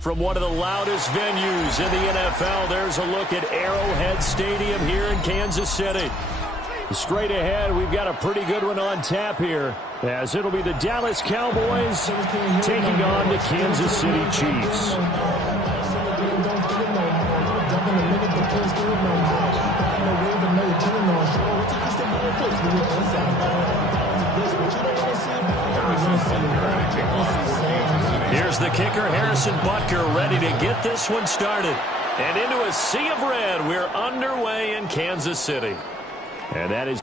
From one of the loudest venues in the NFL, there's a look at Arrowhead Stadium here in Kansas City. Straight ahead, we've got a pretty good one on tap here, as it'll be the Dallas Cowboys taking on the Kansas City Chiefs. Here's the kicker, Harrison Butker, ready to get this one started. And into a sea of red, we're underway in Kansas City. And that is...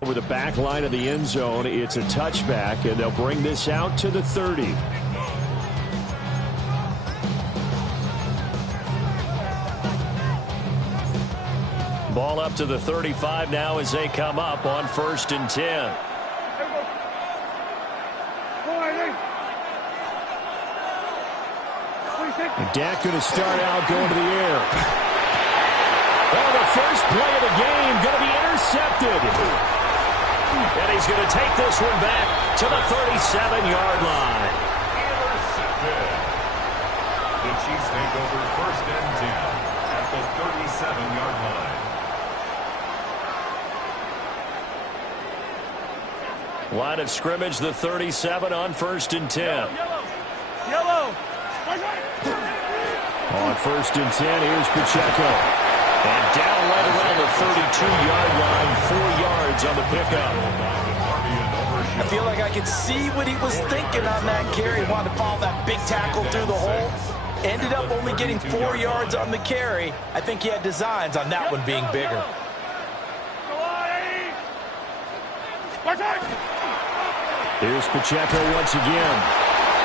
Over the back line of the end zone, it's a touchback, and they'll bring this out to the 30. Ball up to the 35 now as they come up on 1st and 10. And Dak going to start out going to the air. Oh, the first play of the game going to be intercepted. And he's going to take this one back to the 37-yard line. Intercepted. The Chiefs take over 1st and 10 at the 37-yard line. Line of scrimmage, the 37 on 1st and 10. Yellow. On 1st and 10, here's Pacheco. And down right around the 32-yard line, 4 yards on the pickup. I feel like I could see what he was thinking on that carry. He wanted to follow that big tackle through the hole. Ended up only getting 4 yards on the carry. I think he had designs on that one being bigger. Here's Pacheco once again.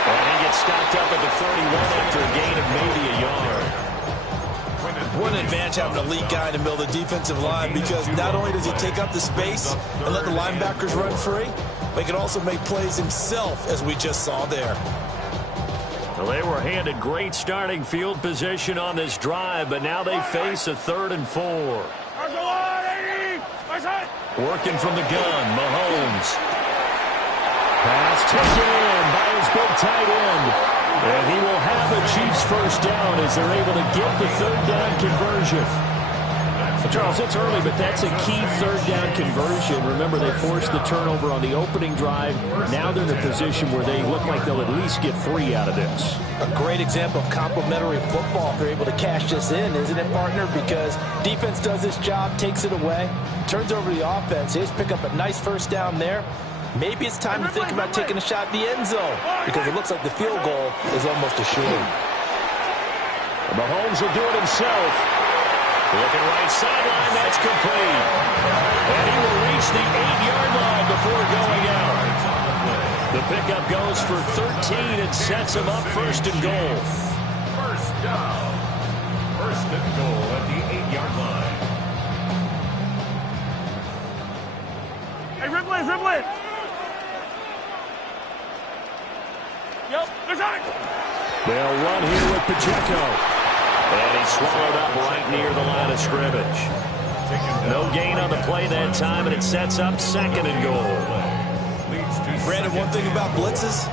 And he gets stopped up at the 31 after a gain of maybe a yard. What an advantage having a lead guy in the middle of the defensive line, because not only does he take up the space and let the linebackers run free, but he can also make plays himself, as we just saw there. Well, they were handed great starting field position on this drive, but now they face a 3rd and 4. Working from the gun, Mahomes. Pass taken in by his big tight end. And he will have a Chiefs first down as they're able to get the 3rd down conversion. Charles, it's early, but that's a key 3rd down conversion. Remember, they forced the turnover on the opening drive. Now they're in a position where they look like they'll at least get 3 out of this. A great example of complementary football if they're able to cash this in, isn't it, partner? Because defense does this job, takes it away, turns over the offense. They just pick up a nice first down there. Maybe it's time to think about taking a shot at the end zone, because it looks like the field goal is almost assured. Mahomes will do it himself. Looking right sideline, that's complete. And he will reach the 8-yard line before going out. The pickup goes for 13 and sets him up first and goal. First down. First and goal at the 8-yard line. Hey, ribble it. Yep, there's on it. They'll run here with Pacheco. And he's swallowed up right near the line of scrimmage. No gain on the play that time, and it sets up second and goal. Brandon, one thing about blitzes,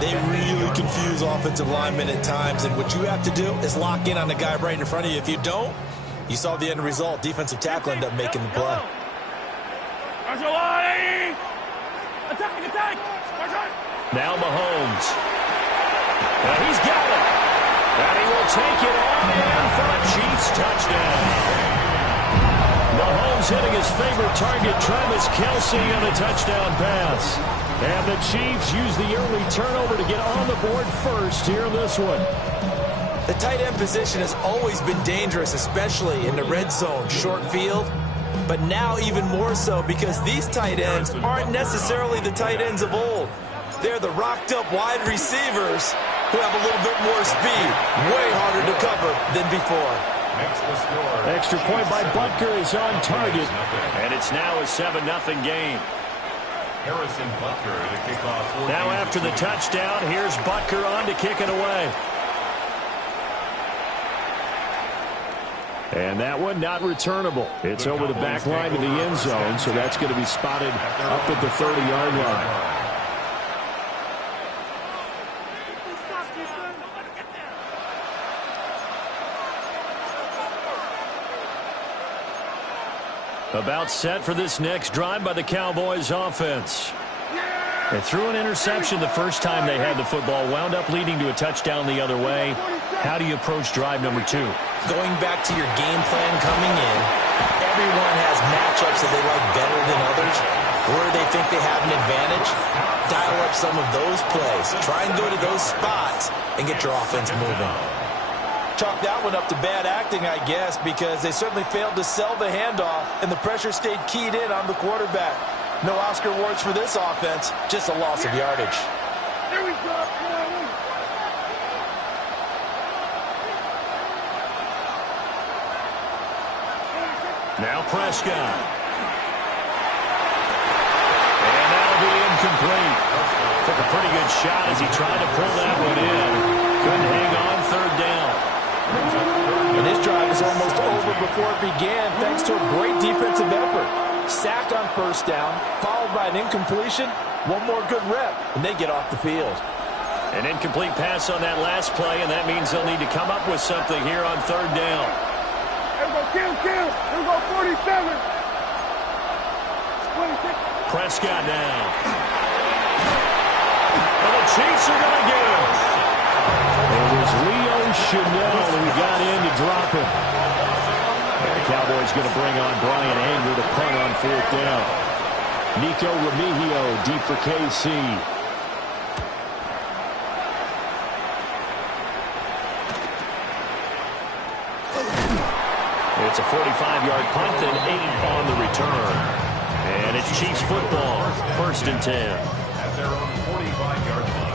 they really confuse offensive linemen at times, and what you have to do is lock in on the guy right in front of you. If you don't, you saw the end result. Defensive tackle ended up making the play. Attack! Now Mahomes. And he's got it. And he will take it on in for a Chiefs touchdown. Mahomes hitting his favorite target, Travis Kelce, on a touchdown pass. And the Chiefs use the early turnover to get on the board first here in this one. The tight end position has always been dangerous, especially in the red zone, short field. But now even more so because these tight ends aren't necessarily the tight ends of old. They're the rocked-up wide receivers who have a little bit more speed. Way harder to cover than before. Extra point by Butker is on target. And it's now a 7-0 game. Harrison Butker to kick off. Now after the touchdown, here's Butker on to kick it away. And that one not returnable. It's over the back line to the end zone, so that's going to be spotted up at the 30-yard line. About set for this next drive by the Cowboys offense. They threw an interception the first time they had the football, wound up leading to a touchdown the other way. How do you approach drive number 2? Going back to your game plan coming in, everyone has matchups that they like better than others, where they think they have an advantage. Dial up some of those plays. Try and go to those spots and get your offense moving. Chalk that one up to bad acting, I guess, because they certainly failed to sell the handoff, and the pressure stayed keyed in on the quarterback. No Oscar awards for this offense, just a loss of yardage. There we go. Now Prescott. And that'll be incomplete. Took a pretty good shot as he tried to pull that one in. Couldn't hang on third down. And this drive is almost over before it began, thanks to a great defensive effort. Sack on first down, followed by an incompletion. One more good rep, and they get off the field. An incomplete pass on that last play, and that means they'll need to come up with something here on third down. Here we go, kill. Here we go, 47. 26. Prescott now. And the Chiefs are going to get him. It was Leo Chanel who got in to drop him. And the Cowboys going to bring on Brian Anger to punt on fourth down. Nico Remigio deep for KC. It's a 45-yard punt and 8 on the return. And it's Chiefs football, first and 10. At their own 45-yard line.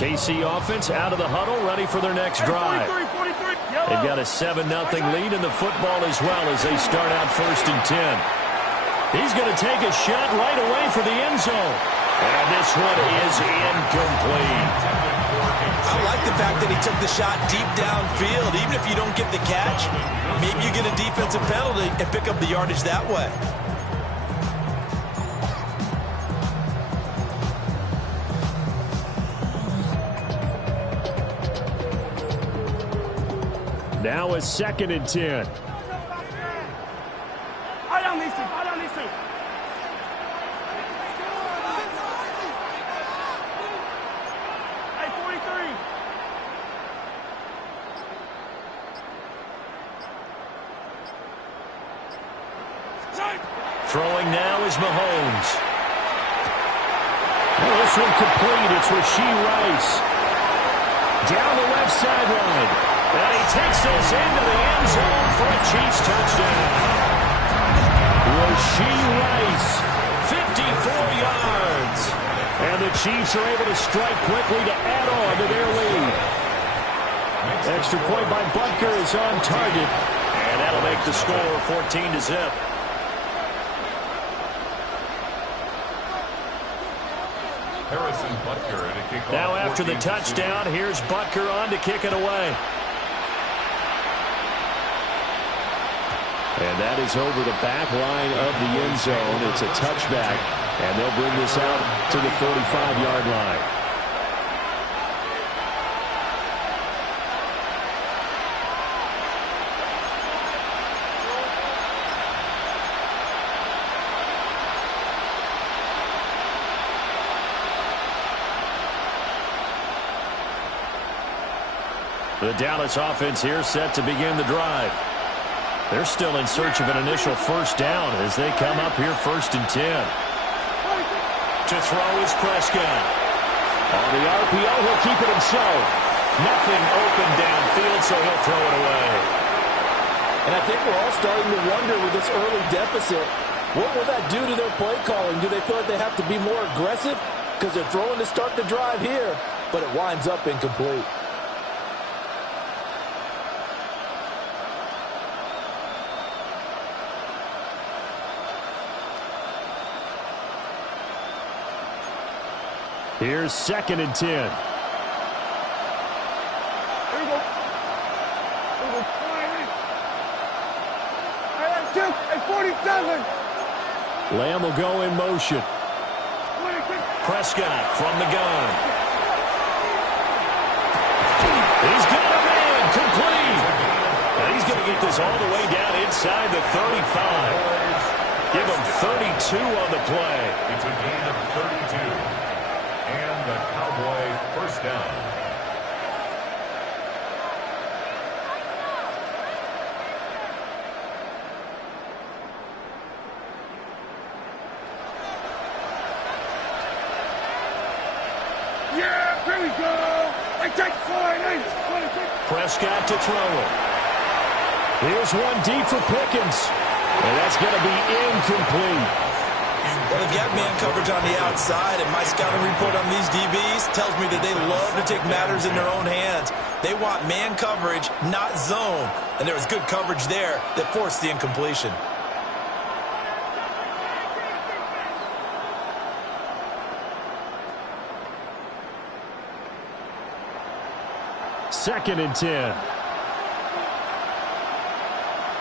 KC offense out of the huddle, ready for their next drive. They've got a 7-0 lead in the football as well as they start out first and 10. He's going to take a shot right away for the end zone. And this one is incomplete. I like the fact that he took the shot deep downfield. Even if you don't get the catch, maybe you get a defensive penalty and pick up the yardage that way. Now a second and 10. I don't need to. Throwing now is Mahomes. Well, this one complete. It's Rashee Rice. Down the left sideline. And he takes this into the end zone for a Chiefs touchdown. Rashee Rice, 54 yards. And the Chiefs are able to strike quickly to add on to their lead. Extra point by Butker is on target. And that'll make the score 14-0. Harrison Butker at a kickoff. Now after the touchdown, here's Butker on to kick it away. And that is over the back line of the end zone. It's a touchback, and they'll bring this out to the 45-yard line. The Dallas offense here set to begin the drive. They're still in search of an initial first down as they come up here 1st and 10. To throw is Prescott. On the RPO, he'll keep it himself. Nothing open downfield, so he'll throw it away. And I think we're all starting to wonder with this early deficit, what will that do to their play calling? Do they feel like they have to be more aggressive? Because they're throwing to start the drive here, but it winds up incomplete. Here's 2nd and 10. Here we go. At 47. Lamb will go in motion. 26. Prescott from the gun. He's got a man complete. And he's going to get this all the way down inside the 35. Give him 32 on the play. It's a gain of 32. And the Cowboy first down. Yeah, here we go. I take 26. Prescott to throw it. Here's one deep for Pickens. And that's going to be incomplete. Well, they've got man coverage on the outside, and my scouting report on these DBs tells me that they love to take matters in their own hands. They want man coverage, not zone. And there was good coverage there that forced the incompletion. Second and 10.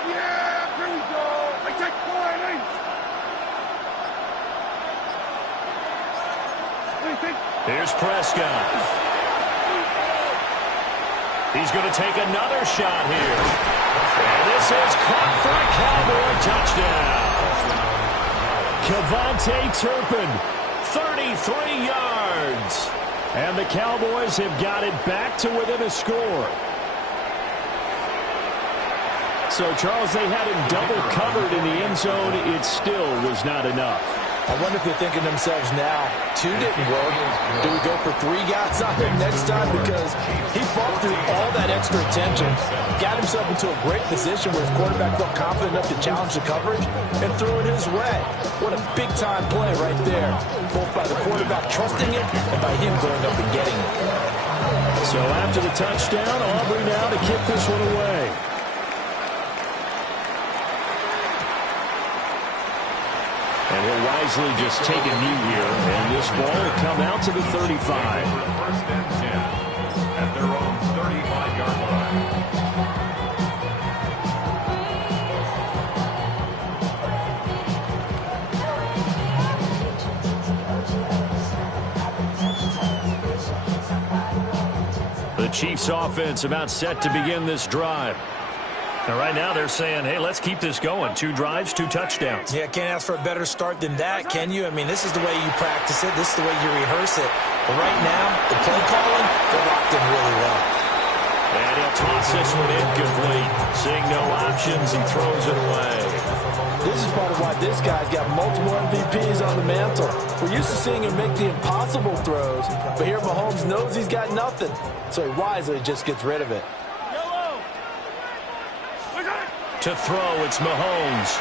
Yeah, here we go. I take 48. Here's Prescott. He's going to take another shot here. And this is caught for a Cowboy touchdown. Kevontae Turpin, 33 yards. And the Cowboys have got it back to within a score. So, Charles, they had him double covered in the end zone. It still was not enough. I wonder if they're thinking to themselves now, 2 didn't work. Do we go for 3 guys on him next time? Because he fought through all that extra attention, got himself into a great position where his quarterback felt confident enough to challenge the coverage and threw it his way. What a big-time play right there, both by the quarterback trusting it and by him going up and getting it. So after the touchdown, Aubrey now to kick this one away. And he'll wisely just take a knee here, and this ball will come out to the 35. First and 10 at their own 35-yard line. The Chiefs offense about set to begin this drive. And right now they're saying, hey, let's keep this going. 2 drives, 2 touchdowns. Yeah, can't ask for a better start than that, can you? I mean, this is the way you practice it. This is the way you rehearse it. But right now, the play calling, they're locked in really well. And he'll toss this one incomplete. Seeing no options, he throws it away. This is part of why this guy's got multiple MVPs on the mantle. We're used to seeing him make the impossible throws, but here Mahomes knows he's got nothing, so he wisely just gets rid of it. To throw, it's Mahomes.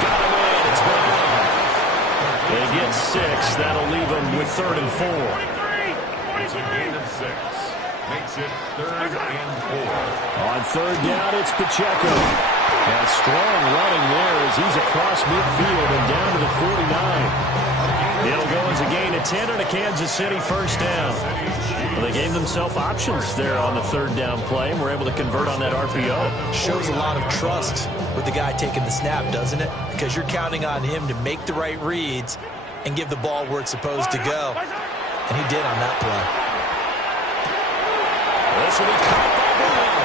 Got him in, it's Brown. They get 6. That'll leave them with 3rd and 4. It's a gain of 6. Makes it 3rd and 4. On 3rd down, it's Pacheco. A strong running there as he's across midfield and down to the 49. It'll go as a gain of 10 and a Kansas City 1st down. Well, they gave themselves options there on the 3rd down play and were able to convert on that RPO. Shows a lot of trust with the guy taking the snap, doesn't it? Because you're counting on him to make the right reads and give the ball where it's supposed to go. And he did on that play. This will be caught by Brown.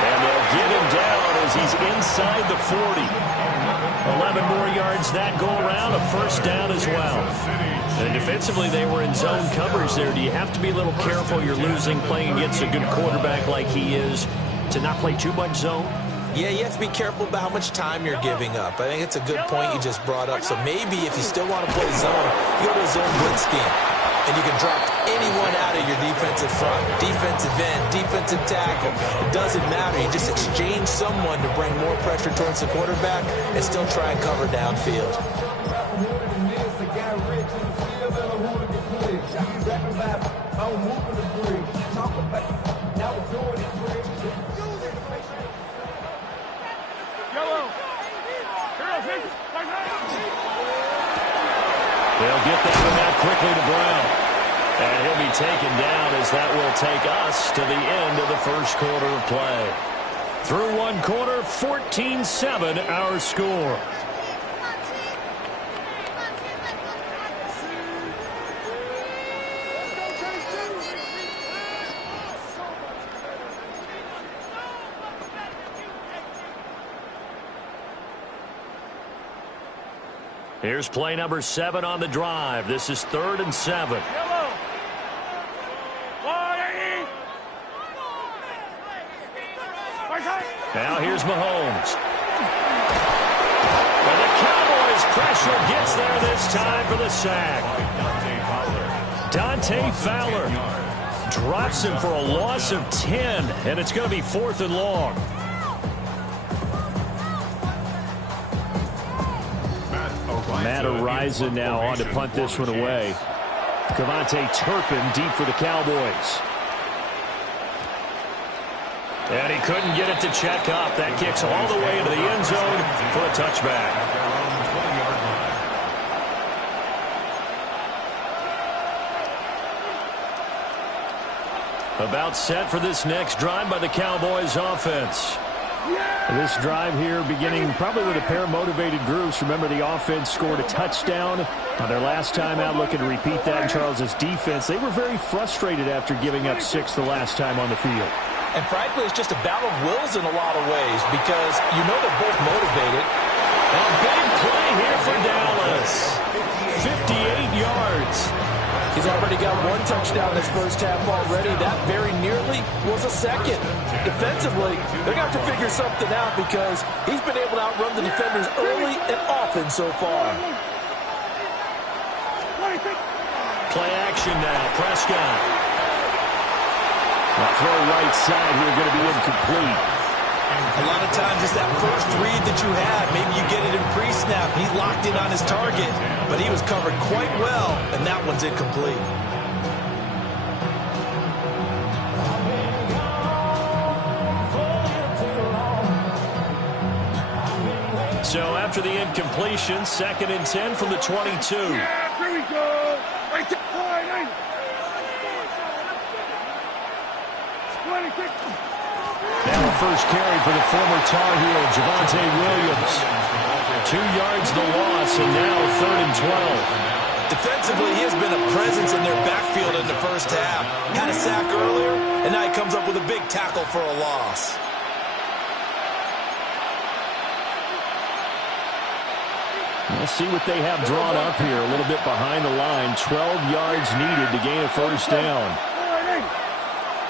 And they'll get him down as he's inside the 40. 11 more yards that go around, a 1st down as well. And defensively, they were in zone coverage there. Do you have to be a little careful? You're losing, playing against a good quarterback like he is, to not play too much zone? Yeah, you have to be careful about how much time you're giving up. I think it's a good point you just brought up. So maybe if you still want to play zone, you go to a zone blitz scheme. And you can drop anyone out of your defensive front, defensive end, defensive tackle. It doesn't matter. You just exchange someone to bring more pressure towards the quarterback and still try and cover downfield. They'll get that one out quickly to Brown. And he'll be taken down as that will take us to the end of the 1st quarter of play. Through 1 quarter, 14-7 our score. Here's play number 7 on the drive. This is 3rd and 7. Now here's Mahomes. And the Cowboys pressure gets there this time for the sack. Dante Fowler drops him for a loss of 10, and it's going to be 4th and long. Matt Ariza now on to punt this one away. Cavante Turpin deep for the Cowboys. And he couldn't get it to check up. That kicks all the way into the end zone for a touchback. About set for this next drive by the Cowboys offense. This drive here beginning probably with a pair of motivated groups. Remember, the offense scored a touchdown on their last time out, looking to repeat that in Charles's defense. They were very frustrated after giving up 6 the last time on the field. And frankly, it's just a battle of wills in a lot of ways because you know they're both motivated. A big play here for Dallas. 58 yards. He's already got 1 touchdown this 1st half already. That very nearly was a 2nd. Defensively, they're going to have to figure something out because he's been able to outrun the defenders early and often so far. Play action now. Prescott. The throw right side here going to be incomplete. A lot of times it's that first read that you have. Maybe you get it in pre-snap. He's locked in on his target, but he was covered quite well, and that one's incomplete. So after the incompletion, 2nd and 10 from the 22. Yeah, here we go. Right to 26. Now a first carry for the former Tar Heel, Javonte Williams. 2 yards the loss, and now 3rd and 12. Defensively, he has been a presence in their backfield in the 1st half. Had a sack earlier, and now he comes up with a big tackle for a loss. We'll see what they have drawn up here. A little bit behind the line. 12 yards needed to gain a 1st down.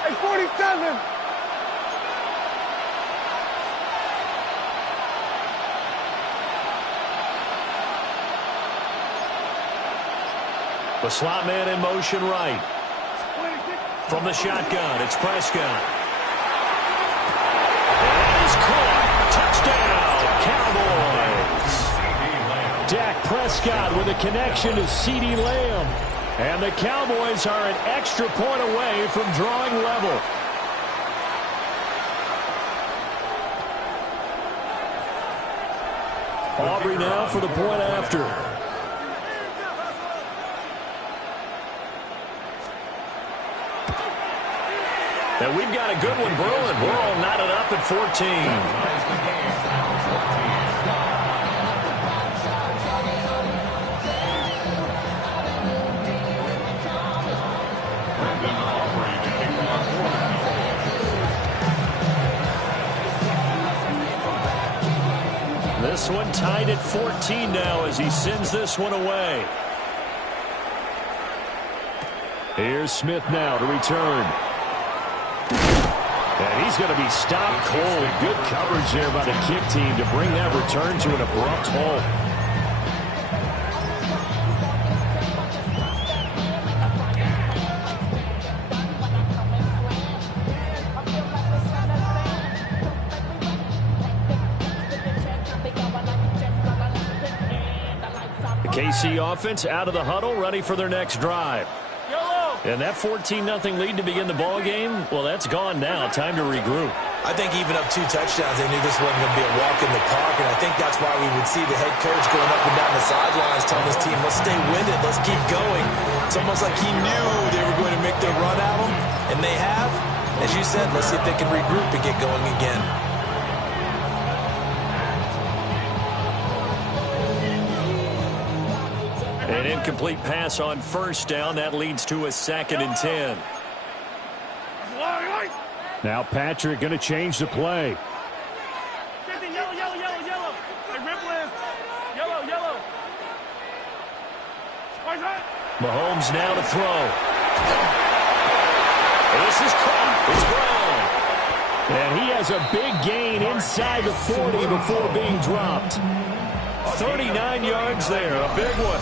Hey, 47. The slot man in motion right. From the shotgun, it's Prescott. And he's caught. Touchdown, Cowboys. Dak Prescott with a connection to CeeDee Lamb. And the Cowboys are an extra point away from drawing level. Aubrey now for the point after. And we've got a good one brewing. We're all knotted up at 14. This one tied at 14 now as he sends this one away. Here's Smith now to return. And he's going to be stopped cold. Good coverage there by the kick team to bring that return to an abrupt halt. KC offense out of the huddle, ready for their next drive. And that 14-0 lead to begin the ball game, well, that's gone now. Time to regroup. I think even up 2 touchdowns, they knew this wasn't going to be a walk in the park, and I think that's why we would see the head coach going up and down the sidelines telling his team, let's stay winded, let's keep going. It's almost like he knew they were going to make their run at him, and they have. As you said, let's see if they can regroup and get going again. An incomplete pass on first down. That leads to a 2nd and 10. Now Patrick going to change the play. Yellow, yellow, yellow, yellow. Hey, Ripple is yellow, yellow. Mahomes now to throw. This is caught. It's grown. And he has a big gain inside the 40 before being dropped. 39 yards there, a big one.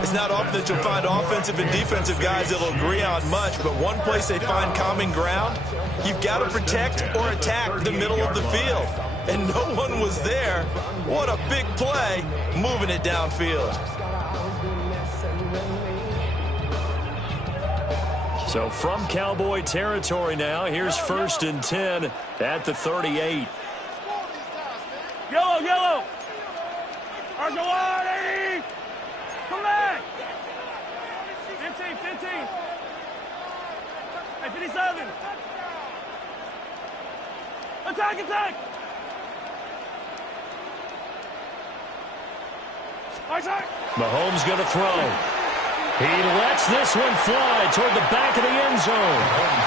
It's not often that you'll find offensive and defensive guys that will agree on much, but one place they find common ground, you've got to protect or attack the middle of the field. And no one was there. What a big play, moving it downfield. So from Cowboy territory now, here's 1st and 10 at the 38. Yellow, yellow. Argo on, 80. Come back. 15, 15. Hey, 57. Attack, attack. Mahomes going to throw. He lets this one fly toward the back of the end zone.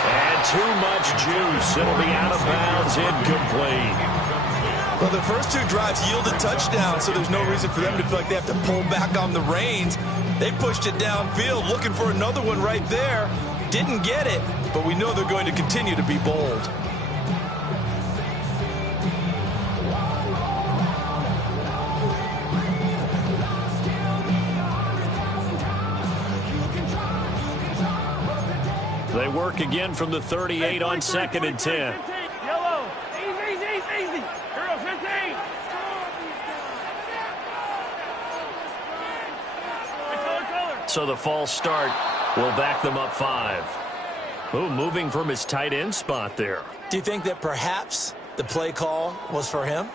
And too much juice. It'll be out of bounds, incomplete. Well, the first 2 drives yielded touchdowns, so there's no reason for them to feel like they have to pull back on the reins. They pushed it downfield, looking for another one right there. Didn't get it, but we know they're going to continue to be bold. They work again from the 38 on 2nd and 10. Yellow. Easy, easy, easy. Hero, 15. So the false start will back them up 5. Ooh, moving from his tight end spot there. Do you think that perhaps the play call was for him?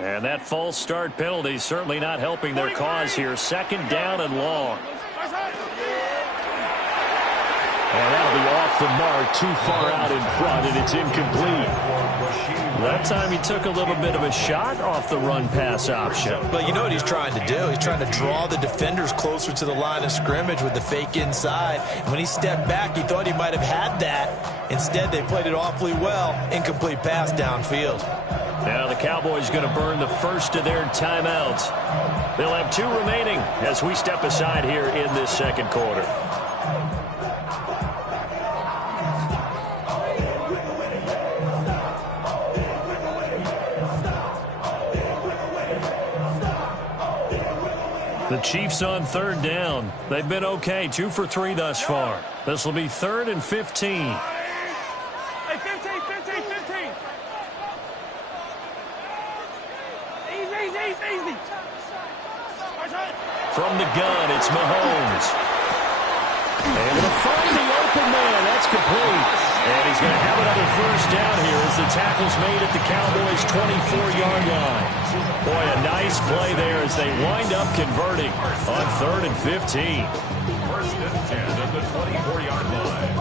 And that false start penalty certainly not helping their cause here. 2nd down and long. And that'll be off the mark, too far out in front, and it's incomplete. That time he took a little bit of a shot off the run-pass option. But you know what he's trying to do? He's trying to draw the defenders closer to the line of scrimmage with the fake inside. And when he stepped back, he thought he might have had that. Instead, they played it awfully well. Incomplete pass downfield. Now the Cowboys going to burn the first of their timeouts. They'll have 2 remaining as we step aside here in this second quarter. The Chiefs on 3rd down. They've been okay, 2 for 3 thus far. This will be 3rd and 15. Hey, 15. Easy. From the gun, it's Mahomes. Able to find the open man. That's complete. And he's going to have another first down here as the tackle's made at the Cowboys' 24-yard line. Boy, a nice play there as they wind up converting on 3rd and 15. First and 10 at the 24-yard line.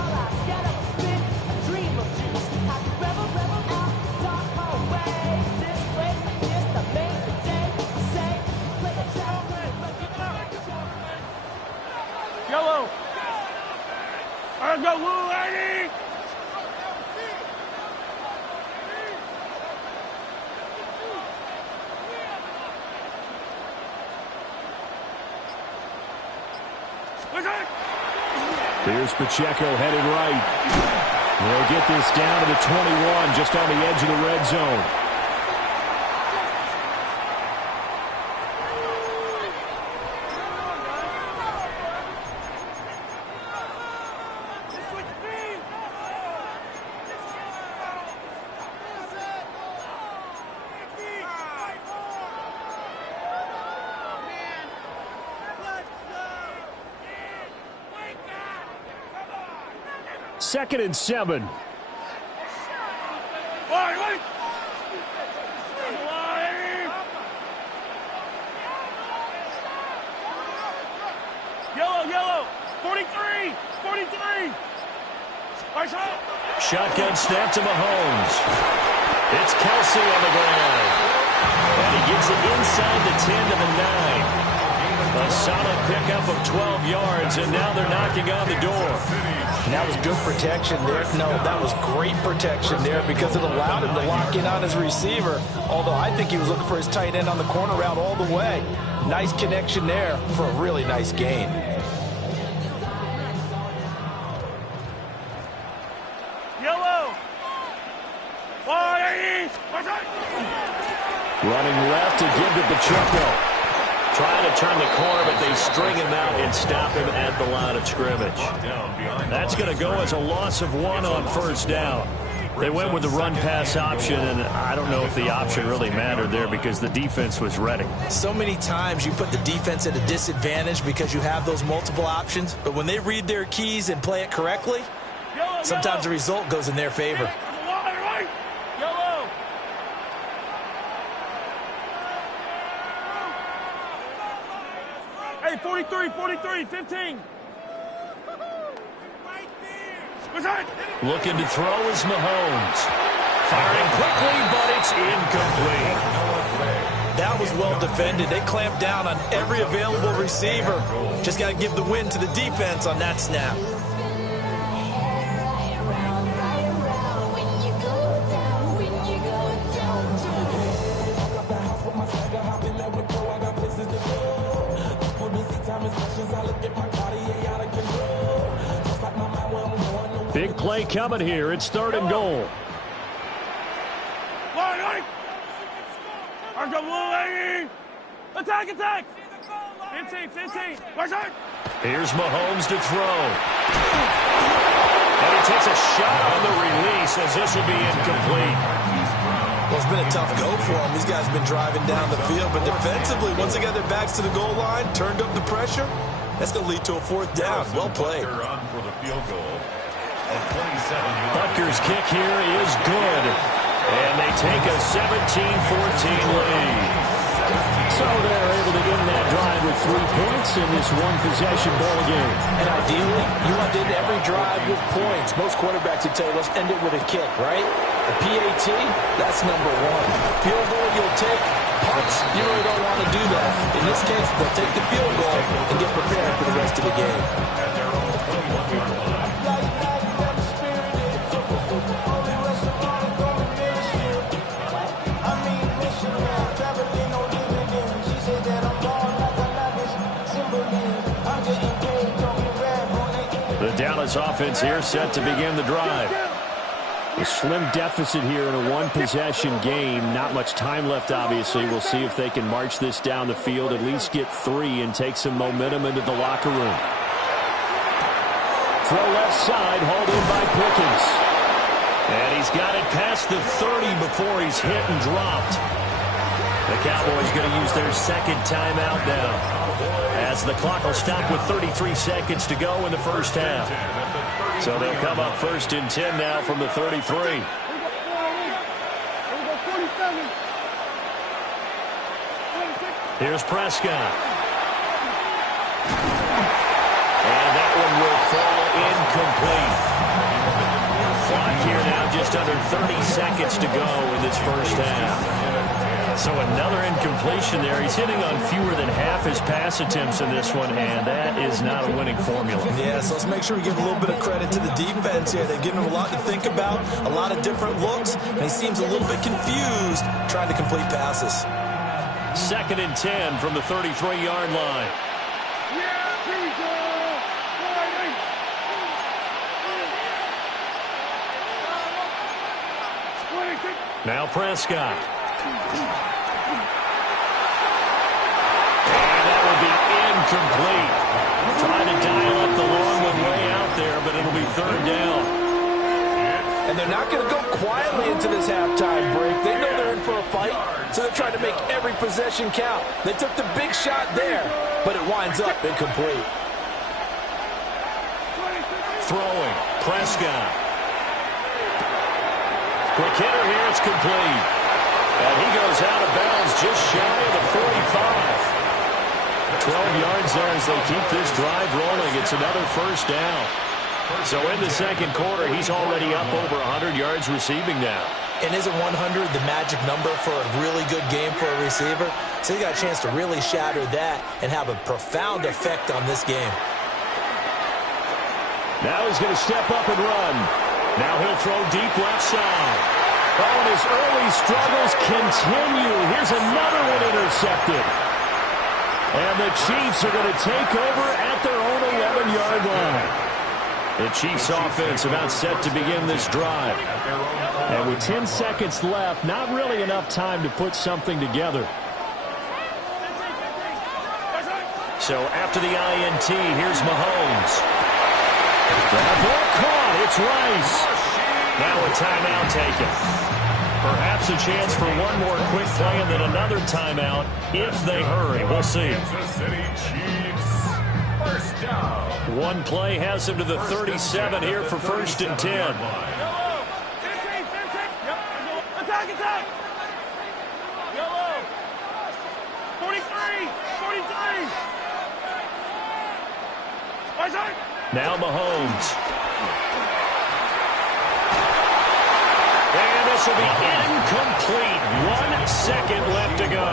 Yellow. Let's go, Woo, lady. Here's Pacheco headed right. They'll get this down to the 21, just on the edge of the red zone. Second and 7. Yellow. 43. Shotgun snap to Mahomes. It's Kelsey on the ground. And he gets it inside the 10 to the 9. A solid pickup of 12 yards, and now they're knocking on the door. And that was good protection there. No, that was great protection there because it allowed him to lock in on his receiver, although I think he was looking for his tight end on the corner route all the way. Nice connection there for a really nice gain. Yellow. Running left to give to Pacheco. Trying to turn the corner, but they string him out and stop him at the line of scrimmage. That's going to go as a loss of 1 on first down. They went with the run-pass option, and I don't know if the option really mattered there because the defense was ready. So many times you put the defense at a disadvantage because you have those multiple options, but when they read their keys and play it correctly, sometimes the result goes in their favor. Yellow. Hey, 43, 15. Looking to throw is Mahomes. Firing quickly, but it's incomplete. That was well defended. They clamped down on every available receiver. Just got to give the win to the defense on that snap. Big play coming here. It's 3rd and goal. Attack. 15. Here's Mahomes to throw. And he takes a shot on the release as this will be incomplete. Well, it's been a tough go for them. These guys have been driving down the field, but defensively, once they got their backs to the goal line, turned up the pressure, that's going to lead to a 4th down. Well played. On for the field goal. Butker's kick here is good. And they take a 17-14 lead. So they're able to end that drive with 3 points in this one-possession ball game. And ideally, you want to end every drive with points. Most quarterbacks would tell you, let's end it with a kick, right? A PAT, that's number 1. Field goal, you'll take. Punts, you really don't want to do that. In this case, they'll take the field goal and get prepared for the rest of the game. Dallas offense here set to begin the drive. A slim deficit here in a one-possession game. Not much time left, obviously. We'll see if they can march this down the field, at least get 3, and take some momentum into the locker room. Throw left side, hauled in by Pickens. And he's got it past the 30 before he's hit and dropped. The Cowboys going to use their second timeout now, as the clock will stop with 33 seconds to go in the first half. So they'll come up 1st and 10 now from the 33. Here's Prescott. And that one will fall incomplete. Clock here now just under 30 seconds to go in this first half. So another incompletion there. He's hitting on fewer than half his pass attempts in this one, and that is not a winning formula. Yeah, so let's make sure we give a little bit of credit to the defense here. They've given him a lot to think about, a lot of different looks, and he seems a little bit confused trying to complete passes. 2nd and 10 from the 33-yard line. Now Prescott. And that will be incomplete. Trying to dial up the long one way out there, but it'll be 3rd down. And they're not going to go quietly into this halftime break. They know they're in for a fight, so they're trying to make every possession count. They took the big shot there, but it winds up incomplete. Throwing, Prescott. Quick hitter here, it's complete. And he goes out of bounds just shy of the 45. 12 yards there as they keep this drive rolling. It's another 1st down. So in the second quarter, he's already up over 100 yards receiving now. And isn't 100 the magic number for a really good game for a receiver? So he got a chance to really shatter that and have a profound effect on this game. Now he's going to step up and run. Now he'll throw deep left side. Oh, and his early struggles continue. Here's another one intercepted. And the Chiefs are going to take over at their own 11-yard line. The Chiefs offense about set to begin this drive. And with 10 seconds left, not really enough time to put something together. So after the INT, here's Mahomes. That ball caught. It's Rice. Now a timeout taken. Perhaps a chance for one more quick play and then another timeout if they hurry. We'll see. Kansas City Chiefs, 1st down. One play has them to the 37 here for 1st and 10. Attack, attack! Yellow! 43! 43! Now Mahomes. And this will be incomplete. 1 second left to go.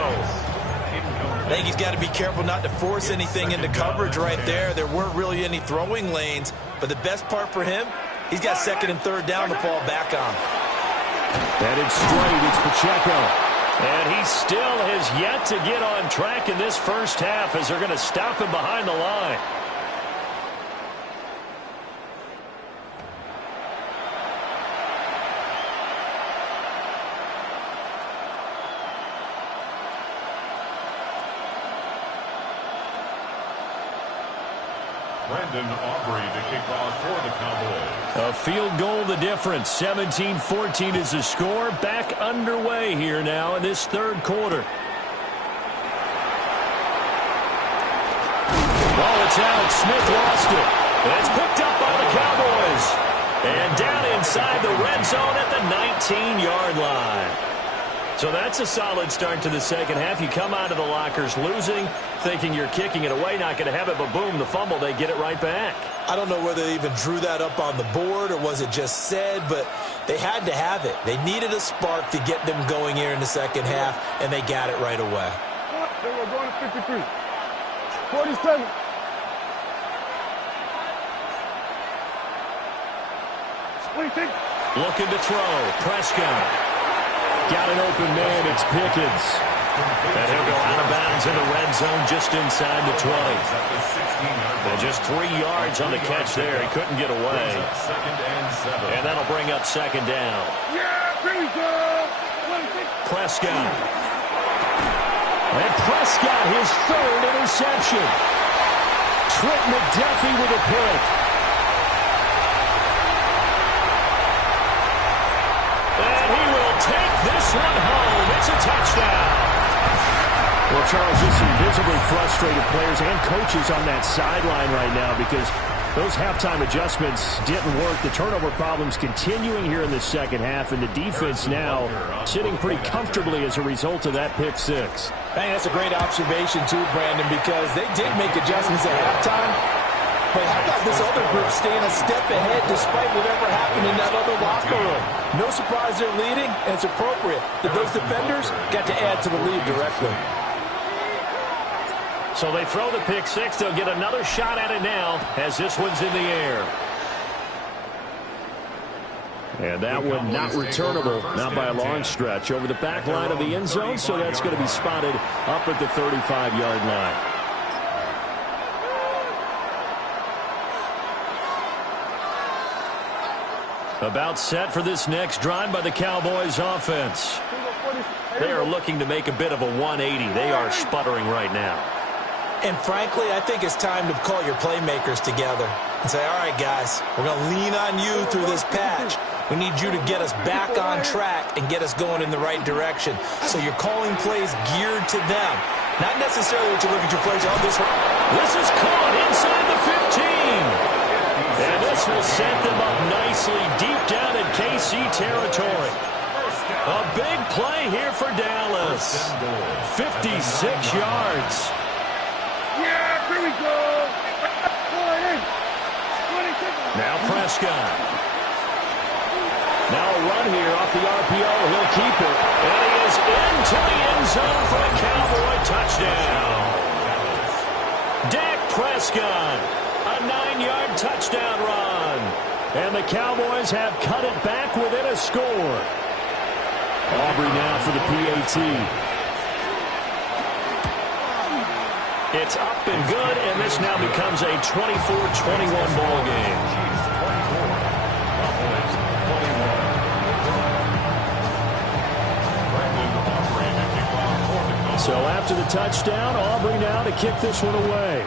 I think he's got to be careful not to force anything into coverage right there. There weren't really any throwing lanes, but the best part for him, he's got 2nd and 3rd down to fall back on. Headed straight, it's Pacheco. And he still has yet to get on track in this first half as they're going to stop him behind the line. Brandon Aubrey to kick off for the Cowboys. A field goal the difference. 17-14 is the score. Back underway here now in this 3rd quarter. Ball it's out. Smith lost it. And it's picked up by the Cowboys. And down inside the red zone at the 19-yard line. So that's a solid start to the second half. You come out of the lockers losing, thinking you're kicking it away, not going to have it, but boom, the fumble, they get it right back. I don't know whether they even drew that up on the board or was it just said, but they had to have it. They needed a spark to get them going here in the second half, and they got it right away. They were going to 53. 47. Looking to throw. Prescott. Got an open man. It's Pickens. And he'll go out of bounds in the red zone just inside the 20. And just 3 yards on the catch there. He couldn't get away. And that'll bring up second down. Prescott. And Prescott, his third interception. Trent McDuffie with a pick. And he will take this one home. It's a touchdown. Well, Charles, just some visibly frustrated players and coaches on that sideline right now because those halftime adjustments didn't work. The turnover problems continuing here in the second half, and the defense now sitting pretty comfortably as a result of that pick six. Hey, that's a great observation too, Brandon, because they did make adjustments at halftime. But how about this other group staying a step ahead despite whatever happened in that other locker room? No surprise they're leading, and it's appropriate that those defenders got to add to the lead directly. So they throw the pick six. They'll get another shot at it now as this one's in the air. And that one not returnable, not by a long stretch, over the back line of the end zone, so that's going to be spotted up at the 35-yard line. About set for this next drive by the Cowboys offense. They are looking to make a bit of a 180. They are sputtering right now. And frankly, I think it's time to call your playmakers together and say, all right, guys, we're going to lean on you through this patch. We need you to get us back on track and get us going in the right direction. So you're calling plays geared to them. Not necessarily what you look at your players. Oh, this is caught inside the 15. And this will set them up nicely deep down in KC territory. A big play here for Dallas. 56 yards. Yeah, here we go. Now Prescott. Now a run here off the RPO. He'll keep it. And he is into the end zone for a Cowboy touchdown. Dak Prescott. A 9-yard touchdown run. And the Cowboys have cut it back within a score. Aubrey now for the PAT. It's up and good, and this now becomes a 24-21 ball game. So after the touchdown, Aubrey now to kick this one away.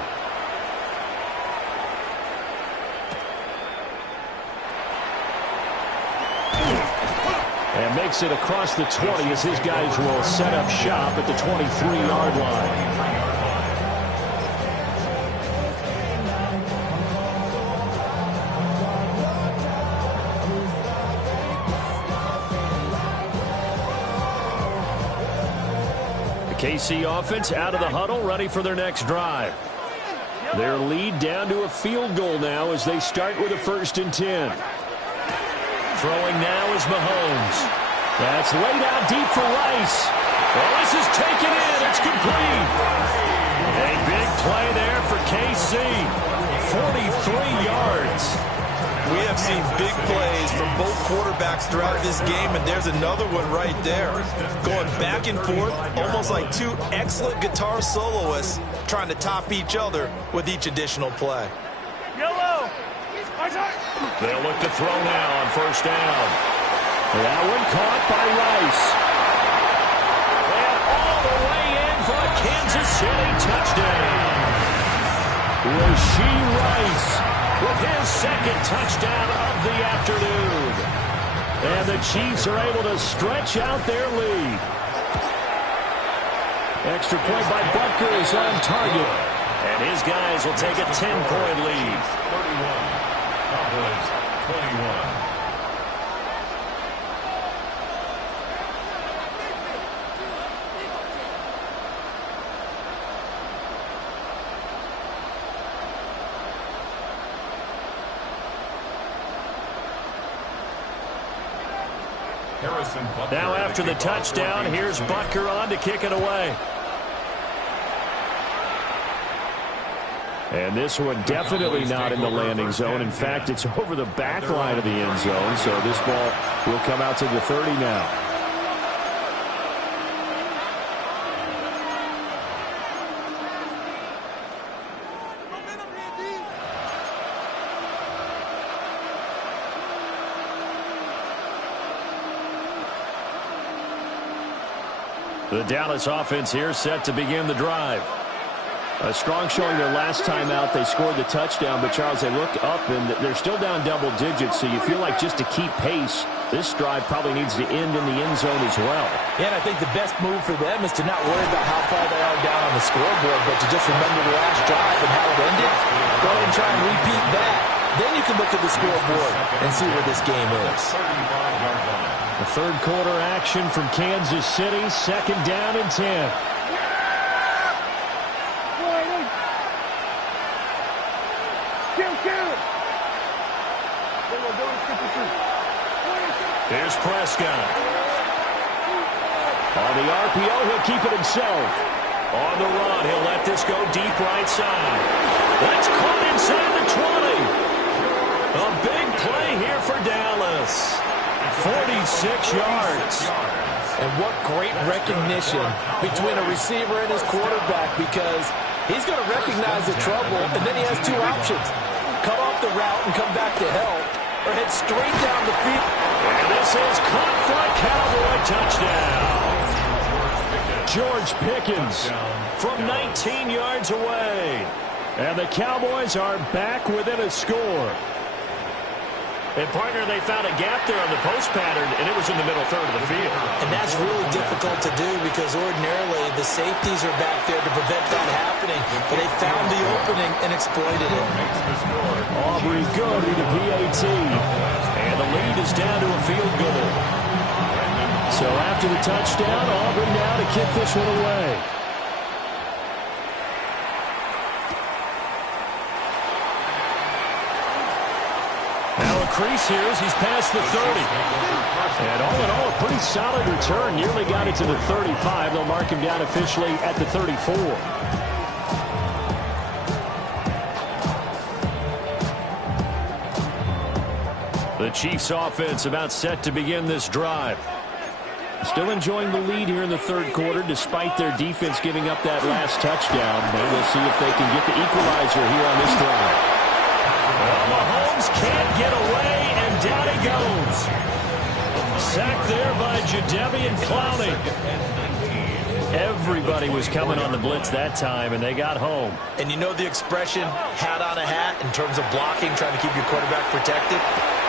And makes it across the 20 as his guys will set up shop at the 23-yard line. KC offense out of the huddle, ready for their next drive. Their lead down to a field goal now as they start with a 1st and 10. Throwing now is Mahomes. That's laid out deep for Rice. Well, this is taken in. It's complete. A big play there for KC. 43 yards. We have seen big plays from both quarterbacks throughout this game, and there's another one right there. Going back and forth, almost like two excellent guitar soloists trying to top each other with each additional play. Yellow. They'll look to throw now on 1st down. That one caught by Rice. And all the way in for a Kansas City touchdown. Rashee Rice with his 2nd touchdown of the afternoon. And the Chiefs are able to stretch out their lead. Extra point by Butker is on target. And his guys will take a 10-point lead. 31. Cowboys 21. Now after the touchdown, here's Butker on to kick it away. And this one definitely not in the landing zone. In fact, it's over the back line of the end zone, so this ball will come out to the 30 now. The Dallas offense here set to begin the drive. A strong showing their last time out. They scored the touchdown, but, Charles, they look up, and they're still down double digits, so you feel like just to keep pace, this drive probably needs to end in the end zone as well. Yeah, and I think the best move for them is to not worry about how far they are down on the scoreboard, but to just remember the last drive and how it ended. Go ahead and try and repeat that. Then you can look at the scoreboard and see where this game is. The third quarter action from Kansas City, 2nd down and 10. Here's Prescott. On the RPO, he'll keep it himself. On the run, he'll let this go deep right side. That's caught inside the 20. A big play here for Dallas. 46 yards. And what great recognition between a receiver and his quarterback, because he's going to recognize the trouble, and then he has two options. Cut off the route and come back to help, or head straight down the field. And this is caught for a Cowboy touchdown. George Pickens from 19 yards away. And the Cowboys are back within a score. And, partner, they found a gap there on the post pattern, and it was in the middle third of the field. And that's really difficult to do because ordinarily the safeties are back there to prevent that happening. But they found the opening and exploited it. Aubrey good to PAT. And the lead is down to a field goal. So after the touchdown, Aubrey now to kick this one away. Now a crease here as he's past the 30. And all in all, a pretty solid return. Nearly got it to the 35. They'll mark him down officially at the 34. The Chiefs offense about set to begin this drive. Still enjoying the lead here in the third quarter despite their defense giving up that last touchdown. And we'll see if they can get the equalizer here on this drive. Well, Mahomes can't get away, and down he goes. Sacked there by Jadeveon Clowney. Everybody was coming on the blitz that time, and they got home. And you know the expression, hat on a hat, in terms of blocking, trying to keep your quarterback protected?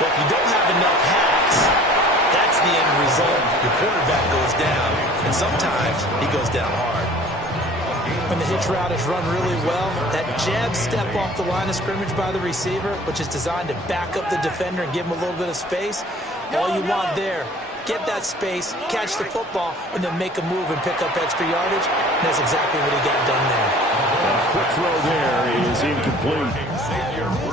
Well, if you don't have enough hats, that's the end result. Your quarterback goes down, and sometimes he goes down hard. When the hitch route is run really well, that jab step off the line of scrimmage by the receiver, which is designed to back up the defender and give him a little bit of space, all you want there, get that space, catch the football, and then make a move and pick up extra yardage. And that's exactly what he got done there. A quick throw there is incomplete.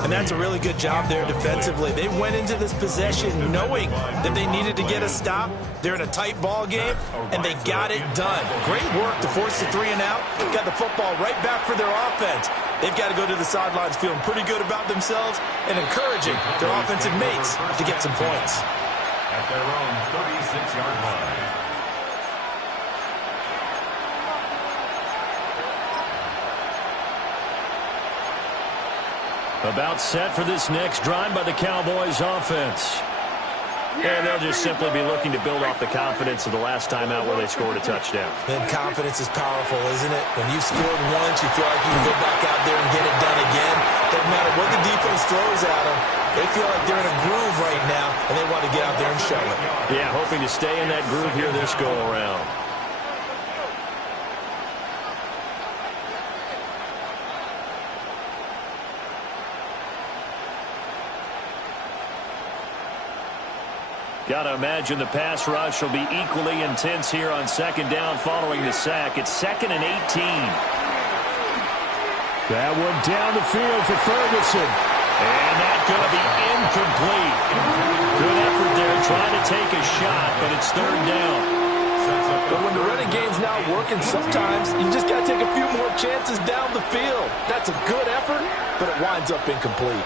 And that's a really good job there defensively. They went into this possession knowing that they needed to get a stop. They're in a tight ball game, and they got it done. Great work to force the 3 and out. Got the football right back for their offense. They've got to go to the sidelines feeling pretty good about themselves and encouraging their offensive mates to get some points. At their own 36-yard line. About set for this next drive by the Cowboys offense. And they'll just simply be looking to build off the confidence of the last time out where they scored a touchdown. And confidence is powerful, isn't it? When you've scored once, you feel like you can go back out there and get it done again. Doesn't matter what the defense throws at them. They feel like they're in a groove right now, and they want to get out there and show it. Yeah, hoping to stay in that groove here this go-around. Got to imagine the pass rush will be equally intense here on 2nd down following the sack. It's 2nd and 18. That one down the field for Ferguson. And that's going to be incomplete. Good effort there trying to take a shot, but it's 3rd down. But when the running game's not working, sometimes you just got to take a few more chances down the field. That's a good effort, but it winds up incomplete.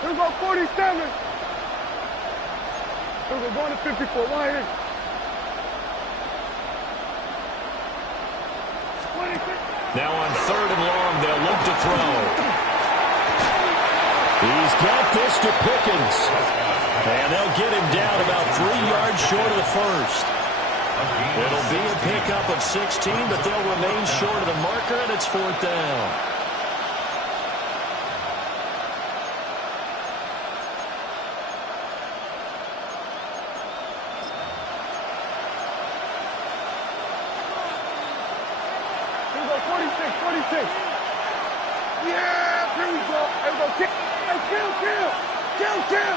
Here we go, 47. Here we go, going to 54. Why here? 26. Now on 3rd and long, they'll look to throw. He's got this to Pickens. And they'll will get him down about 3 yards short of the first. It'll be a pickup of 16, but they'll remain short of the marker, and it's 4th down. Here we go, 46, 46. Yeah, here we go. Here we go. Kill,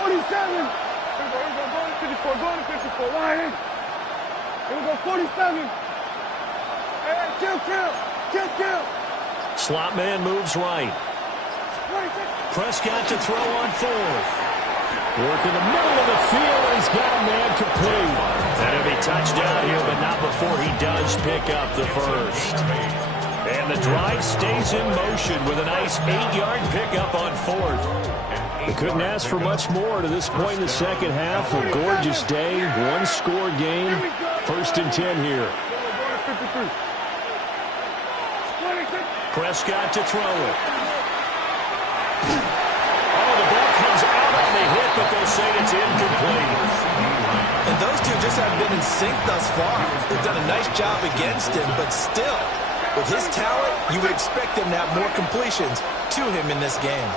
47. Here we go, going to 54, going to 54. Wide in. Here we go, 47. Hey, kill. Slot man moves right. 26. Prescott to throw on 4th. Work in the middle of the field, and he's got a man complete. That'll be touchdown here, but not before he does pick up the first. And the drive stays in motion with a nice 8-yard pickup on 4th. They couldn't ask for much more to this point in the second half. A gorgeous day, one-score game. 1st and 10 here. Prescott to throw it. Oh, the ball comes out on the hit, but they'll say it's incomplete. And those two just haven't been in sync thus far. They've done a nice job against him, but still, with his talent, you would expect them to have more completions to him in this game.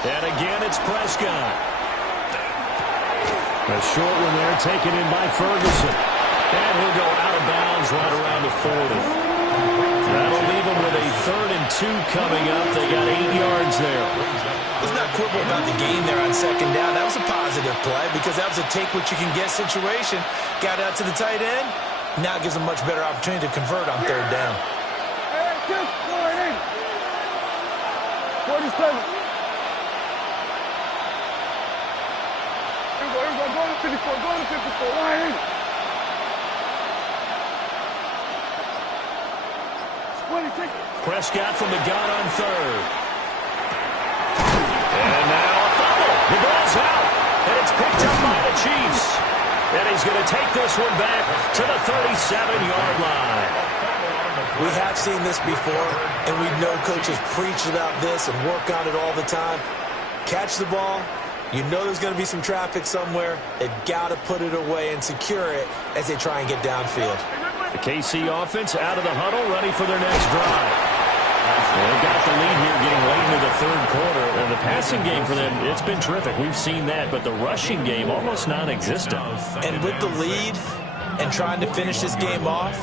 And again, it's Prescott. A short one there, taken in by Ferguson. And he'll go out of bounds right around the 40. That'll leave them with a 3rd and 2 coming up. They got 8 yards there. Let's not quibble about the gain there on 2nd down. That was a positive play because that was a take-what-you-can-get situation. Got out to the tight end. Now it gives them much better opportunity to convert on 3rd down. 47. Here we go, going to 54, wide in. 26. Prescott from the gun on 3rd. And now a fumble. The ball's out. And it's picked up by the Chiefs. And he's going to take this one back to the 37-yard line. We have seen this before, and we know coaches preach about this and work on it all the time. Catch the ball. You know there's going to be some traffic somewhere. They've got to put it away and secure it as they try and get downfield. The KC offense out of the huddle, ready for their next drive. They got the lead here getting late into the 3rd quarter. And the passing game for them, it's been terrific. We've seen that, but the rushing game almost non-existent. And with the lead and trying to finish this game off,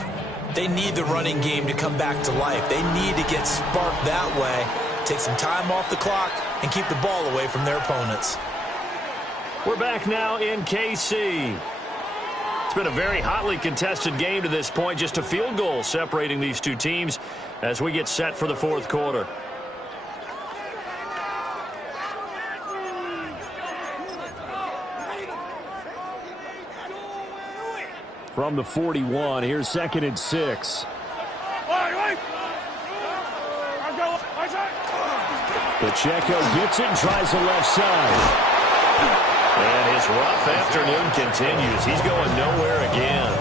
they need the running game to come back to life. They need to get sparked that way, take some time off the clock, and keep the ball away from their opponents. We're back now in KC. It's been a very hotly contested game to this point. Just a field goal separating these two teams as we get set for the 4th quarter. From the 41, here's 2nd and 6. Pacheco gets it and tries the left side. And his rough afternoon continues. He's going nowhere again.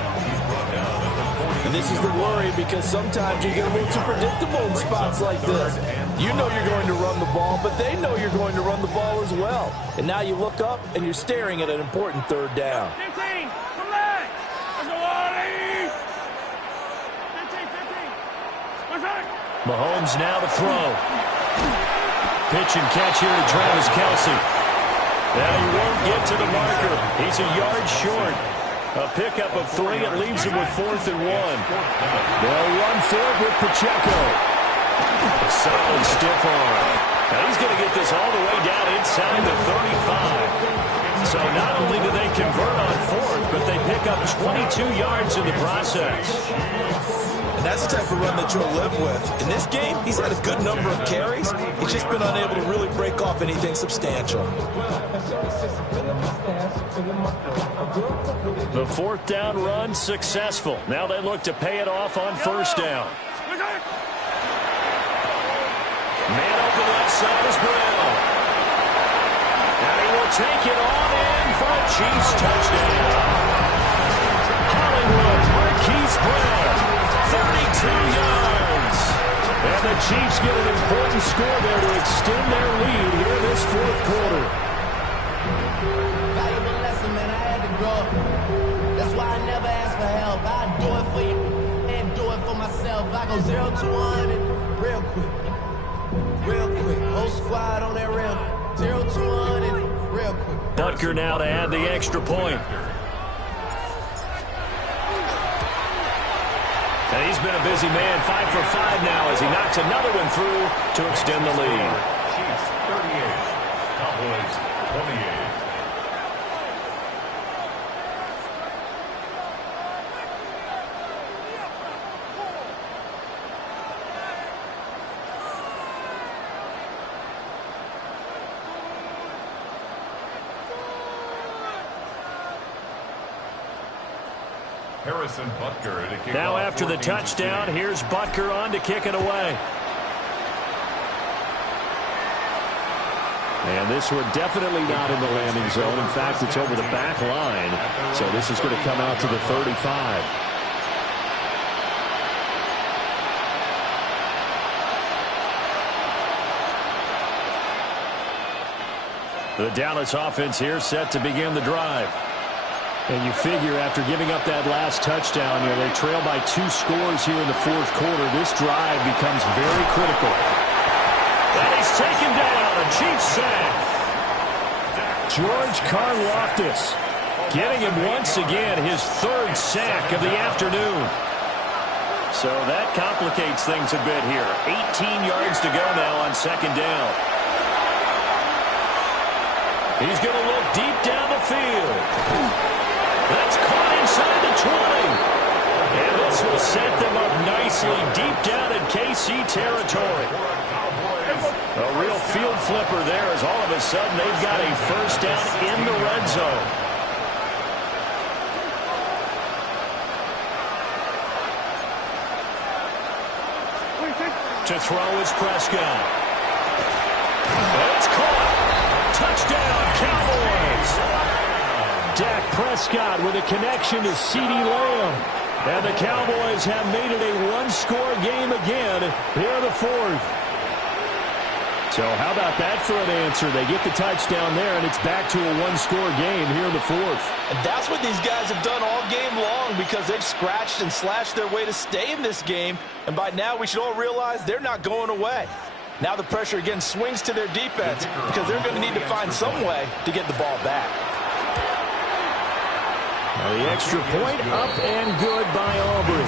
And this is the worry because sometimes you get a little too predictable in spots like this. You know you're going to run the ball, but they know you're going to run the ball as well. And now you look up and you're staring at an important 3rd down. 15, come back. Let's go, Wally. 15. Mahomes now to throw. Pitch and catch here to Travis Kelce. Now he won't get to the marker. He's a yard short. A pickup of 3. It leaves him with 4th and 1. They'll run for it with Pacheco. A solid stiff arm. Now he's going to get this all the way down inside the 35. So not only do they convert on 4th, but they pick up 22 yards in the process. And that's the type of run that you'll live with. In this game, he's had a good number of carries. He's just been unable to really break off anything substantial. The 4th down run successful. Now they look to pay it off on 1st down. Man open left side is Brown. And he will take it on in for a Chiefs touchdown. Hollywood, Marquise Brown, 32 yards. And the Chiefs get an important score there to extend their lead here in this 4th quarter. go 0 to 100 real quick. Real quick. Whole squad on that rim. 0 to 100 real quick. Butker now to add the extra point. And he's been a busy man, 5 for 5 now as he knocks another one through to extend the lead. Chiefs 38, Cowboys 28. Harrison Butker to kick now off after the touchdown, here's Butker on to kick it away. And this one definitely not in the landing zone. In fact, it's over the back line. So this is going to come out to the 35. The Dallas offense here set to begin the drive. And you figure after giving up that last touchdown, they trail by 2 scores here in the fourth quarter. This drive becomes very critical. And he's taken down, a Chiefs sack. George Karlaftis getting him once again his 3rd sack of the afternoon. So that complicates things a bit here. 18 yards to go now on 2nd down. He's going to look deep down the field. That's caught inside the 20. And this will set them up nicely deep down in KC territory. A real field flipper there as all of a sudden they've got a 1st down in the red zone. To throw is Prescott. It's caught. Touchdown, Cowboys. Dak Prescott with a connection to CeeDee Lamb. And the Cowboys have made it a 1-score game again here in the 4th. So how about that for an answer? They get the touchdown there, and it's back to a 1-score game here in the 4th. And that's what these guys have done all game long because they've scratched and slashed their way to stay in this game. And by now we should all realize they're not going away. Now the pressure again swings to their defense because they're going to need to find some way to get the ball back. The extra point up and good by Aubrey.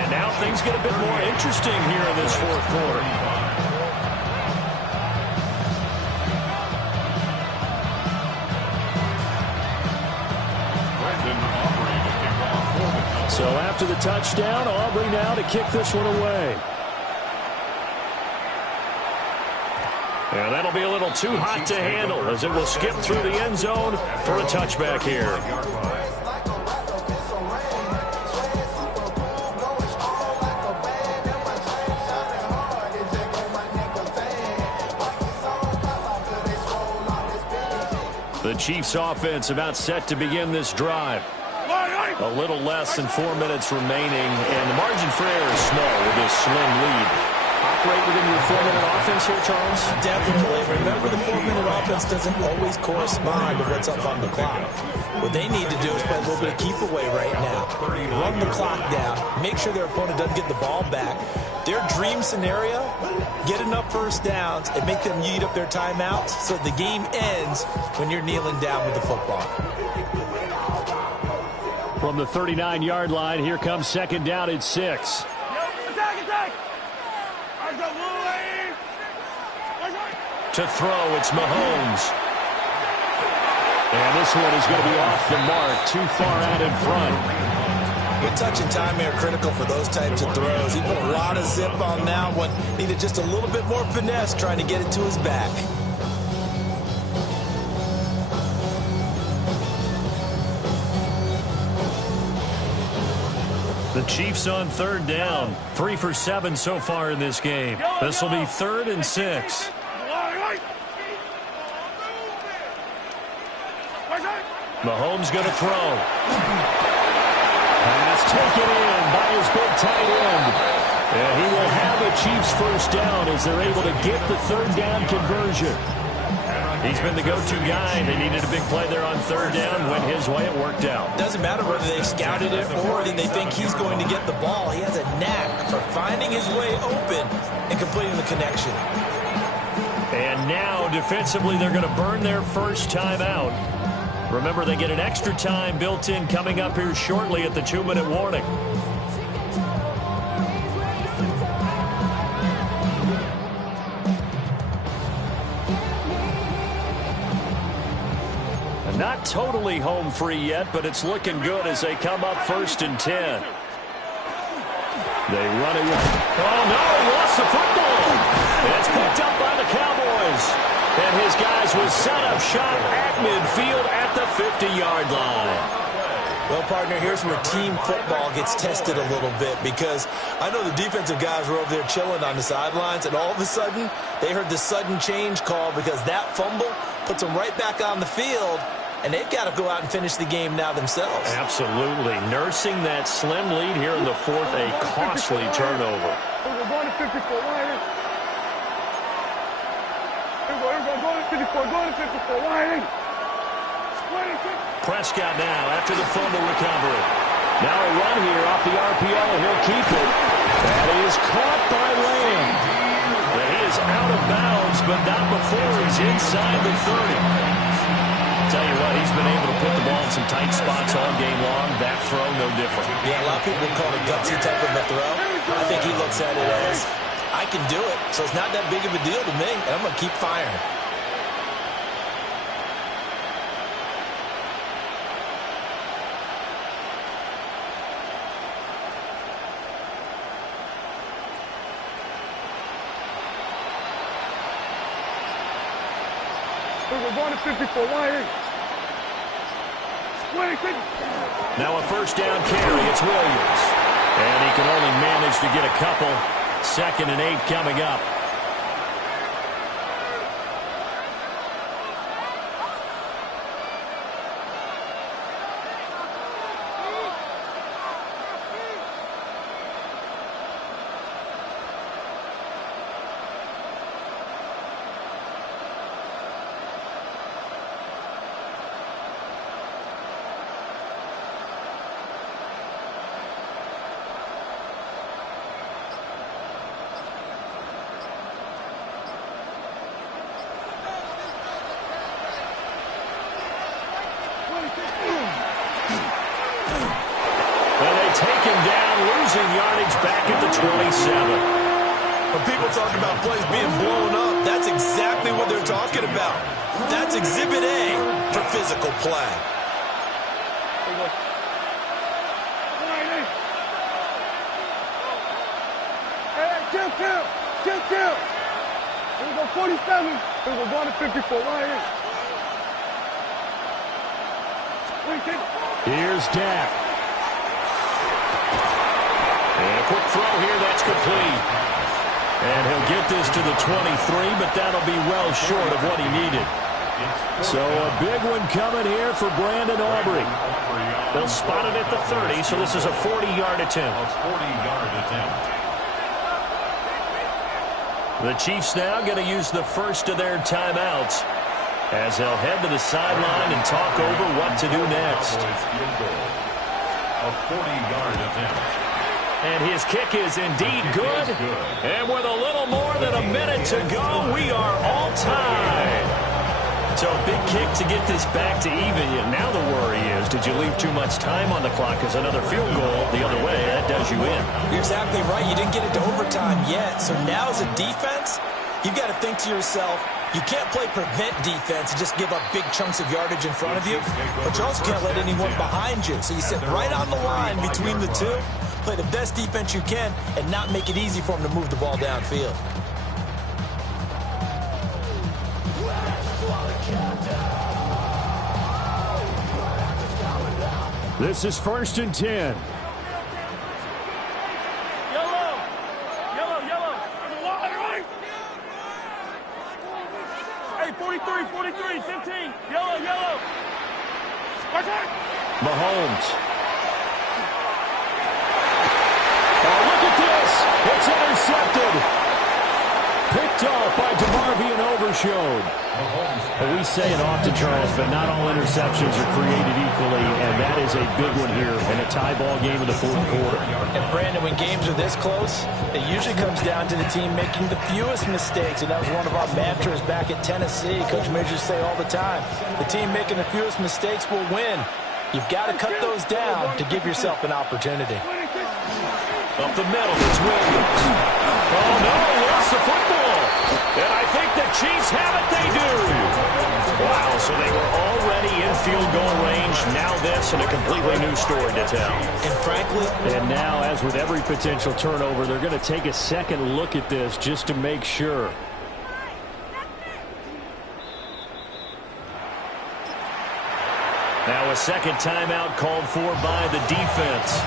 And now things get a bit more interesting here in this 4th quarter. So after the touchdown, Aubrey now to kick this one away. And that'll be a little too hot to handle as it will skip through the end zone for a touchback here. The Chiefs offense about set to begin this drive. A little less than 4 minutes remaining, and the margin for error is small with this slim lead. Operate within your 4-minute offense here, Charles? Definitely. Remember, the 4-minute offense doesn't always correspond to what's up on the clock. What they need to do is play a little bit of keep away right now. Run the clock down. Make sure their opponent doesn't get the ball back. Their dream scenario, get enough 1st downs and make them eat up their timeouts so the game ends when you're kneeling down with the football. From the 39-yard line, here comes 2nd down at 6. To throw, it's Mahomes. And this one is going to be off the mark, too far out in front. Good touch and time here critical for those types of throws. He put a lot of zip on that one. Needed just a little bit more finesse trying to get it to his back. The Chiefs on 3rd down. 3 for 7 so far in this game. This will be 3rd and 6. Mahomes going to throw. Pass taken in by his big tight end. And he will have a Chiefs 1st down as they're able to get the 3rd down conversion. He's been the go-to guy. They needed a big play there on third down. Went his way. It worked out. Doesn't matter whether they've scouted it or that they think he's going to get the ball. He has a knack for finding his way open and completing the connection. And now, defensively, they're going to burn their first time out. Remember, they get an extra time built in coming up here shortly at the 2-minute warning. Not totally home free yet, but it's looking good as they come up 1st and 10. They run it. Oh, no, he lost the football. It's picked up by the Cowboys. And his guys will set up shop at midfield at the 50-yard line. Well, partner, here's where team football gets tested a little bit because I know the defensive guys were over there chilling on the sidelines, and all of a sudden they heard the sudden change call because that fumble puts them right back on the field. And they've got to go out and finish the game now themselves. Absolutely. Nursing that slim lead here in the 4th, a costly turnover. We're going to 54. Here we go. Going to 54. Going to 54. Wide. Prescott now after the fumble recovery. Now a run here off the RPO. He'll keep it. That is caught by Lamb. And he is out of bounds, but not before he's inside the 30. Tell you what, he's been able to put the ball in some tight spots all game long. That throw, no different. Yeah, a lot of people call it gutsy type of a throw. I think he looks at it as, I can do it, so it's not that big of a deal to me, and I'm going to keep firing. We're going to 54. Wide. Now a first down carry. It's Williams. And he can only manage to get a couple. 2nd and 8 coming up. Take him down, losing yardage back at the 27. When people talk about plays being blown up, that's exactly what they're talking about. That's Exhibit A for physical play. Hey, kill. Here we go, 47. Here we go, going to 54. Right here. Here's Dak. And a quick throw here, that's complete. And he'll get this to the 23, but that'll be well short of what he needed. So a big one coming here for Brandon Aubrey. They'll spot it at the 30, so this is a 40-yard attempt. The Chiefs now going to use the first of their timeouts as they'll head to the sideline and talk over what to do next. A 40-yard attempt. And his kick is indeed good. And with a little more than a minute to go, we are all tied. So a big kick to get this back to even. Now the worry is, did you leave too much time on the clock? Because another field goal the other way, that does you in. You're exactly right. You didn't get it to overtime yet. So now as a defense, you've got to think to yourself, you can't play prevent defense and just give up big chunks of yardage in front of you. But you also can't let anyone behind you. So you sit right on the line between the two. Play the best defense you can and not make it easy for them to move the ball downfield. This is 1st and 10. Yellow. Hey, 43, 15. Yellow. Watch out. Mahomes. Oh, look at this. It's intercepted. Picked picked off by DeMarvion Overshowed. We say it often, Charles, but not all interceptions are created equally, and that is a big one here in a tie ball game in the fourth quarter. And Brandon, when games are this close, it usually comes down to the team making the fewest mistakes, and that was one of our mantras back at Tennessee. Coach Majors say all the time, the team making the fewest mistakes will win. You've got to cut those down to give yourself an opportunity. Up the middle, it's Williams. Oh, no, lost the football. And I think the Chiefs have it. They do. Wow, so they were already in field goal range. Now this and a completely new story to tell. And frankly, and now, as with every potential turnover, they're going to take a second look at this just to make sure. Now a second timeout called for by the defense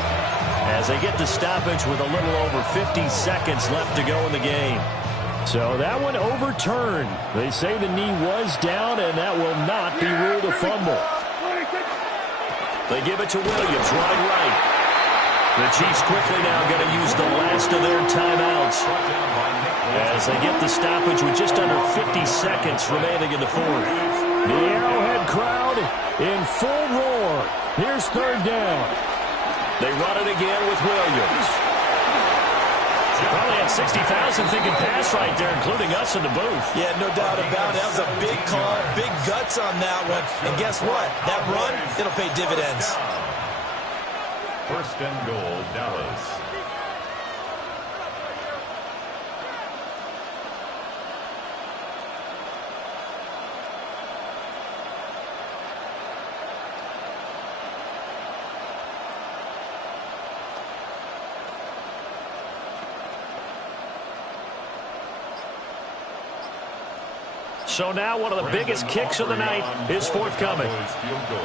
as they get the stoppage with a little over 50 seconds left to go in the game. So that one overturned. They say the knee was down, and that will not be ruled a fumble. They give it to Williams, running right. The Chiefs quickly now going to use the last of their timeouts as they get the stoppage with just under 50 seconds remaining in the fourth. The Arrowhead crowd in full roar. Here's third down. They run it again with Williams. Probably had 60,000 thinking pass right there, including us in the booth. Yeah, no doubt about it. That was a big call, big guts on that one. And guess what? That run, it'll pay dividends. First and goal, Dallas. So now one of the biggest kicks of the night is forthcoming.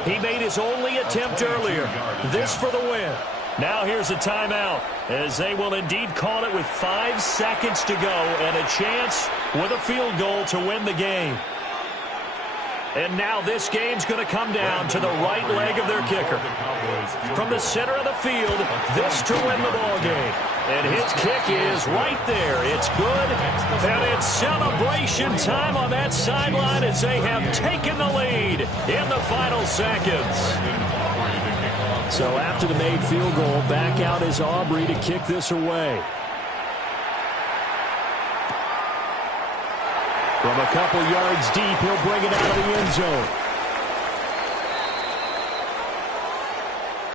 He made his only attempt earlier. This for the win. Now here's a timeout as they will indeed call it with 5 seconds to go and a chance with a field goal to win the game. And now this game's going to come down to the right leg of their kicker. From the center of the field, this to win the ball game. And his kick is right there. It's good, and it's celebration time on that sideline as they have taken the lead in the final seconds. So after the made field goal, back out is Aubrey to kick this away. From a couple yards deep, he'll bring it out of the end zone.